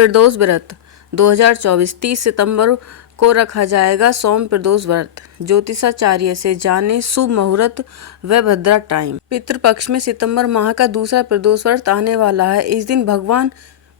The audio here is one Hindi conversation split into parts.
प्रदोष व्रत 2024 30 सितंबर को रखा जाएगा। सोम प्रदोष व्रत ज्योतिषाचार्य से जाने शुभ मुहूर्त व भद्रा टाइम। पितृपक्ष में सितंबर माह का दूसरा प्रदोष व्रत आने वाला है। इस दिन भगवान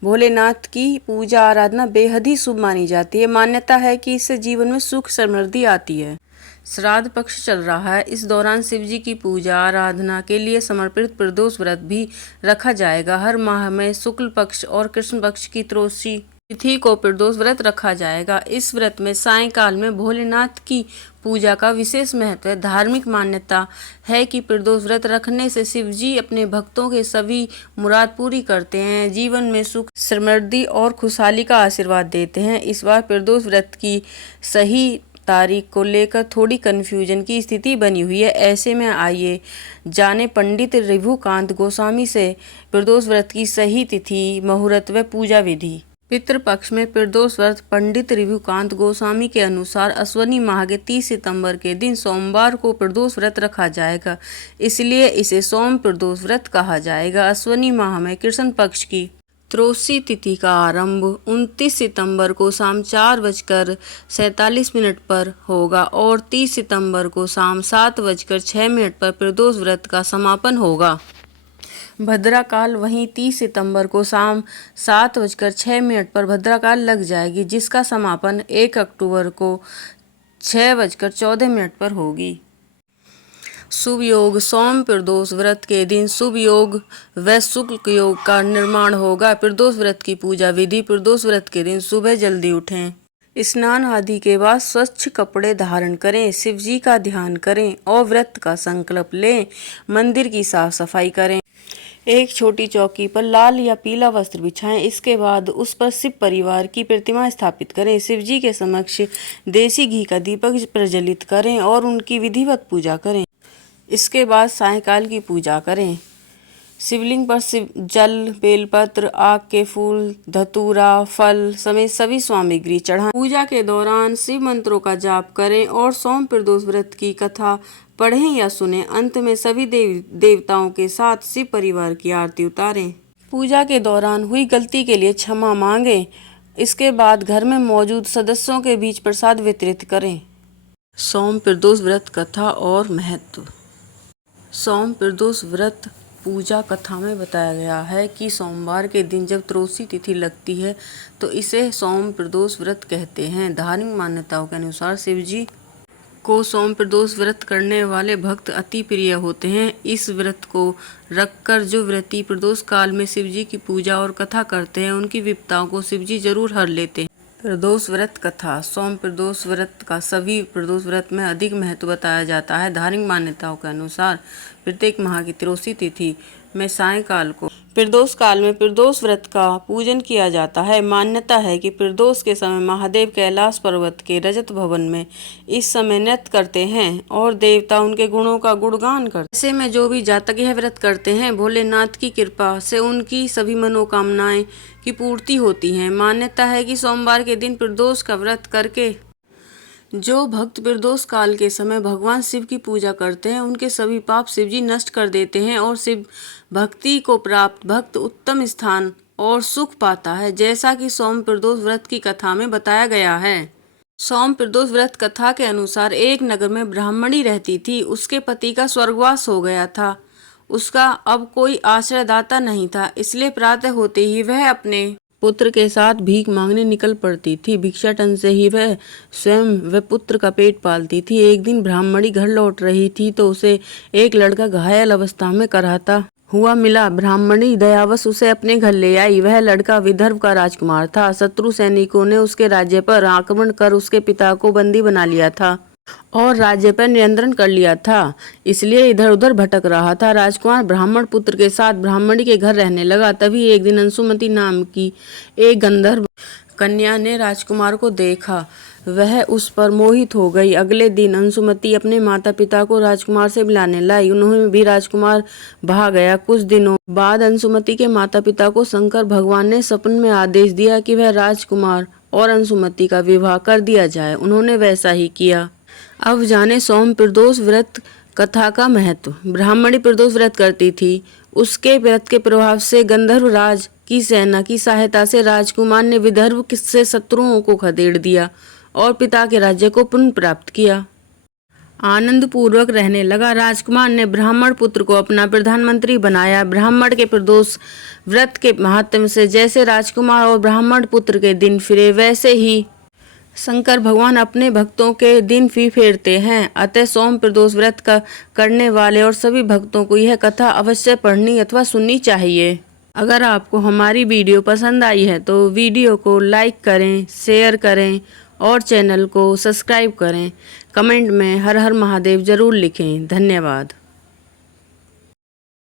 भोलेनाथ की पूजा आराधना बेहद ही शुभ मानी जाती है। मान्यता है कि इससे जीवन में सुख समृद्धि आती है। श्राद्ध पक्ष चल रहा है, इस दौरान शिव जी की पूजा आराधना के लिए समर्पित प्रदोष व्रत भी रखा जाएगा। हर माह में शुक्ल पक्ष और कृष्ण पक्ष की त्रयोदशी तिथि को प्रदोष व्रत रखा जाएगा। इस व्रत में सायंकाल में भोलेनाथ की पूजा का विशेष महत्व है। धार्मिक मान्यता है कि प्रदोष व्रत रखने से शिव जी अपने भक्तों के सभी मुराद पूरी करते हैं, जीवन में सुख समृद्धि और खुशहाली का आशीर्वाद देते हैं। इस बार प्रदोष व्रत की सही तारीख को लेकर थोड़ी कन्फ्यूजन की स्थिति बनी हुई है। ऐसे में आइए जाने पंडित ऋभुकांत गोस्वामी से प्रदोष व्रत की सही तिथि, मुहूर्त व पूजा विधि। पितृपक्ष में प्रदोष व्रत पंडित ऋभुकांत गोस्वामी के अनुसार अश्वनी माह के 30 सितंबर के दिन सोमवार को प्रदोष व्रत रखा जाएगा, इसलिए इसे सोम प्रदोष व्रत कहा जाएगा। अश्वनी माह में कृष्ण पक्ष की त्रयोदशी तिथि का आरंभ 29 सितंबर को शाम 4:47 पर होगा और 30 सितंबर को शाम 7:06 पर प्रदोष व्रत का समापन होगा। भद्राकाल वहीं 30 सितंबर को शाम 7:06 पर भद्राकाल लग जाएगी, जिसका समापन 1 अक्टूबर को 6:14 पर होगी। शुभ योग सोम प्रदोष व्रत के दिन शुभ योग व शुक्ल योग का निर्माण होगा। प्रदोष व्रत की पूजा विधि। प्रदोष व्रत के दिन सुबह जल्दी उठें, स्नान आदि के बाद स्वच्छ कपड़े धारण करें, शिव जी का ध्यान करें और व्रत का संकल्प लें। मंदिर की साफ सफाई करें, एक छोटी चौकी पर लाल या पीला वस्त्र बिछाएं। इसके बाद उस पर शिव परिवार की प्रतिमा स्थापित करें। शिव जी के समक्ष देसी घी का दीपक प्रज्वलित करें और उनकी विधिवत पूजा करें। इसके बाद सायंकाल की पूजा करें। शिवलिंग पर जल, बेलपत्र, आक के फूल, धतूरा, फल समेत सभी सामग्री चढ़ाएं। पूजा के दौरान शिव मंत्रों का जाप करें और सोम प्रदोष व्रत की कथा पढ़ें या सुनें। अंत में सभी देवताओं के साथ शिव परिवार की आरती उतारें। पूजा के दौरान हुई गलती के लिए क्षमा मांगें। इसके बाद घर में मौजूद सदस्यों के बीच प्रसाद वितरित करें। सोम प्रदोष व्रत कथा और महत्व। सोम प्रदोष व्रत पूजा कथा में बताया गया है कि सोमवार के दिन जब त्रयोदशी तिथि लगती है तो इसे सोम प्रदोष व्रत कहते हैं। धार्मिक मान्यताओं के अनुसार शिव जी को सोम प्रदोष व्रत करने वाले भक्त अति प्रिय होते हैं। इस व्रत को रखकर जो व्रती प्रदोष काल में शिव जी की पूजा और कथा करते हैं, उनकी विपदाओं को शिव जी जरूर हर लेते हैं। प्रदोष व्रत कथा। सोम प्रदोष व्रत का सभी प्रदोष व्रत में अधिक महत्व बताया जाता है। धार्मिक मान्यताओं के अनुसार प्रत्येक माह की त्रयोदशी तिथि में सायंकाल को प्रदोष काल में प्रदोष व्रत का पूजन किया जाता है। मान्यता है कि प्रदोष के समय महादेव कैलाश पर्वत के रजत भवन में इस समय नृत्य करते हैं और देवता उनके गुणों का गुणगान करते हैं। ऐसे में जो भी जातक यह व्रत करते हैं, भोलेनाथ की कृपा से उनकी सभी मनोकामनाएं की पूर्ति होती हैं। मान्यता है कि सोमवार के दिन प्रदोष का व्रत करके जो भक्त प्रदोष काल के समय भगवान शिव की पूजा करते हैं, उनके सभी पाप शिव जी नष्ट कर देते हैं और शिव भक्ति को प्राप्त भक्त उत्तम स्थान और सुख पाता है, जैसा कि सोम प्रदोष व्रत की कथा में बताया गया है। सोम प्रदोष व्रत कथा के अनुसार एक नगर में ब्राह्मणी रहती थी। उसके पति का स्वर्गवास हो गया था। उसका अब कोई आश्रयदाता नहीं था, इसलिए प्रातः होते ही वह अपने पुत्र के साथ भीख मांगने निकल पड़ती थी। भिक्षाटन से ही वह स्वयं व पुत्र का पेट पालती थी। एक दिन ब्राह्मणी घर लौट रही थी तो उसे एक लड़का घायल अवस्था में कराहता हुआ मिला। ब्राह्मणी दयावश उसे अपने घर ले आई। वह लड़का विदर्भ का राजकुमार था। शत्रु सैनिकों ने उसके राज्य पर आक्रमण कर उसके पिता को बंदी बना लिया था और राज्य पर नियंत्रण कर लिया था, इसलिए इधर उधर भटक रहा था। राजकुमार ब्राह्मण पुत्र के साथ ब्राह्मणी के घर रहने लगा। तभी एक दिन अंशुमति नाम की एक गंधर्व कन्या ने राजकुमार को देखा। वह उस पर मोहित हो गई। अगले दिन अंशुमति अपने माता पिता को राजकुमार से मिलाने लाई। उन्होंने भी राजकुमार भाग गया। कुछ दिनों बाद अंशुमति के माता पिता को शंकर भगवान ने स्वप्न में आदेश दिया कि वह राजकुमार और अंशुमति का विवाह कर दिया जाए। उन्होंने वैसा ही किया। अब जाने सोम प्रदोष व्रत कथा का महत्व। ब्राह्मणी प्रदोष व्रत करती थी। उसके व्रत के प्रभाव से गंधर्व राज की सेना की सहायता से राजकुमार ने विदर्भ से शत्रुओं को खदेड़ दिया और पिता के राज्य को पुनः प्राप्त किया। आनंद पूर्वक रहने लगा। राजकुमार ने ब्राह्मण पुत्र को अपना प्रधानमंत्री बनाया। ब्राह्मण के प्रदोष व्रत के महात्म्य से जैसे राजकुमार और ब्राह्मण पुत्र के दिन फिरे, वैसे ही शंकर भगवान अपने भक्तों के दिन भी फेरते हैं। अतः सोम प्रदोष व्रत का करने वाले और सभी भक्तों को यह कथा अवश्य पढ़नी अथवा सुननी चाहिए। अगर आपको हमारी वीडियो पसंद आई है तो वीडियो को लाइक करें, शेयर करें और चैनल को सब्सक्राइब करें। कमेंट में हर हर महादेव जरूर लिखें। धन्यवाद।